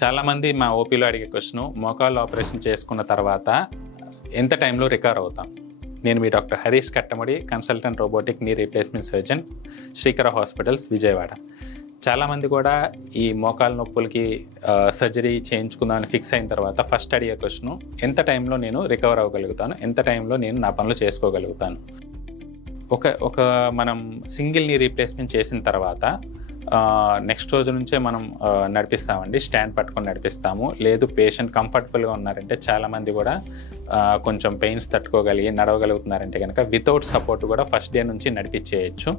చాలామంది మా ఓపీలో అడిగే క్వశ్చన్, మోకాళ్ళు ఆపరేషన్ చేసుకున్న తర్వాత ఎంత టైంలో రికవర్ అవుతాం? నేను మీ doctor Harish Kattamadi, consultant robotic knee replacement surgeon, Srikara hospitals, Vijayawada. చాలామంది కూడా ఈ మోకాళ్ళ నొప్పులకి సర్జరీ చేయించుకుందామని ఫిక్స్ అయిన తర్వాత ఫస్ట్ అడిగే క్వశ్చన్, ఎంత టైంలో నేను రికవర్ అవ్వగలుగుతాను, ఎంత టైంలో నేను నా పనులు చేసుకోగలుగుతాను. ఒక మనం సింగిల్ నీ రీప్లేస్మెంట్ చేసిన తర్వాత నెక్స్ట్ రోజు నుంచే మనం నడిపిస్తామండి, స్టాండ్ పట్టుకొని నడిపిస్తాము. లేదు పేషెంట్ కంఫర్టబుల్గా ఉన్నారంటే, చాలామంది కూడా కొంచెం పెయిన్స్ తట్టుకోగలిగి నడవగలుగుతున్నారంటే కనుక వితౌట్ సపోర్ట్ కూడా ఫస్ట్ డే నుంచి నడిపించేయచ్చు.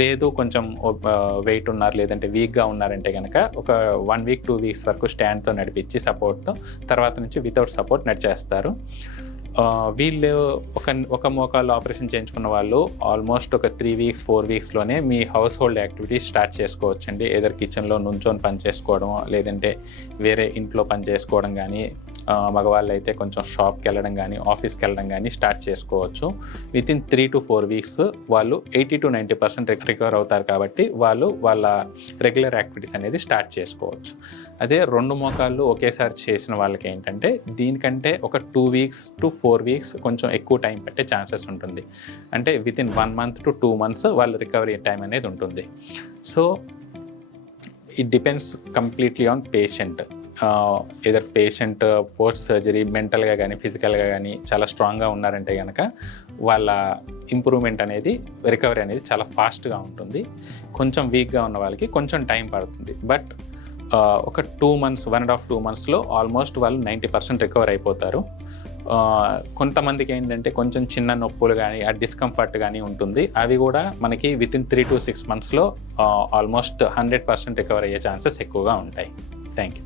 లేదు కొంచెం వెయిట్ ఉన్నారు, లేదంటే వీక్గా ఉన్నారంటే కనుక ఒక 1 వీక్ 2 వీక్స్ వరకు స్టాండ్తో నడిపించి సపోర్ట్తో తర్వాత నుంచి వితౌట్ సపోర్ట్ నడిచేస్తారు. వీళ్ళు ఒక మోకాళ్ళు ఆపరేషన్ చేయించుకున్న వాళ్ళు ఆల్మోస్ట్ ఒక 3 వీక్స్ 4 వీక్స్లోనే మీ హౌస్ హోల్డ్ యాక్టివిటీస్ స్టార్ట్ చేసుకోవచ్చండి. ఏదర్ కిచెన్లో నుంచొని పని చేసుకోవడం, లేదంటే వేరే ఇంట్లో పని చేసుకోవడం కానీ, మగవాళ్ళు అయితే కొంచెం షాప్కి వెళ్ళడం కానీ, ఆఫీస్కి వెళ్ళడం కానీ స్టార్ట్ చేసుకోవచ్చు. వితిన్ 3 to 4 వీక్స్ వాళ్ళు 80 to 90% రికవర్ అవుతారు. కాబట్టి వాళ్ళు వాళ్ళ రెగ్యులర్ యాక్టివిటీస్ అనేది స్టార్ట్ చేసుకోవచ్చు. అదే 2 మోకాళ్ళు ఒకేసారి చేసిన వాళ్ళకి ఏంటంటే, దీనికంటే ఒక 2 వీక్స్ to 4 వీక్స్ కొంచెం ఎక్కువ టైం పట్టే ఛాన్సెస్ ఉంటుంది. అంటే వితిన్ 1 month to 2 months వాళ్ళ రికవరీ టైం అనేది ఉంటుంది. So it depends completely on patient. Either patient post surgery మెంటల్గా కానీ ఫిజికల్గా కానీ చాలా స్ట్రాంగ్గా ఉన్నారంటే కనుక వాళ్ళ ఇంప్రూవ్మెంట్ అనేది, రికవరీ అనేది చాలా ఫాస్ట్గా ఉంటుంది. కొంచెం వీక్గా ఉన్న వాళ్ళకి కొంచెం టైం పడుతుంది. బట్ ఒక 2 months 1.5-2 monthsలో ఆల్మోస్ట్ వాళ్ళు 90% రికవర్ అయిపోతారు. కొంతమందికి ఏంటంటే కొంచెం చిన్న నొప్పులు కానీ, ఆ డిస్కంఫర్ట్ కానీ ఉంటుంది. అవి కూడా మనకి వితిన్ 3 to 6 monthsలో ఆల్మోస్ట్ 100% రికవర్ అయ్యే ఛాన్సెస్ ఎక్కువగా ఉంటాయి. Thank you.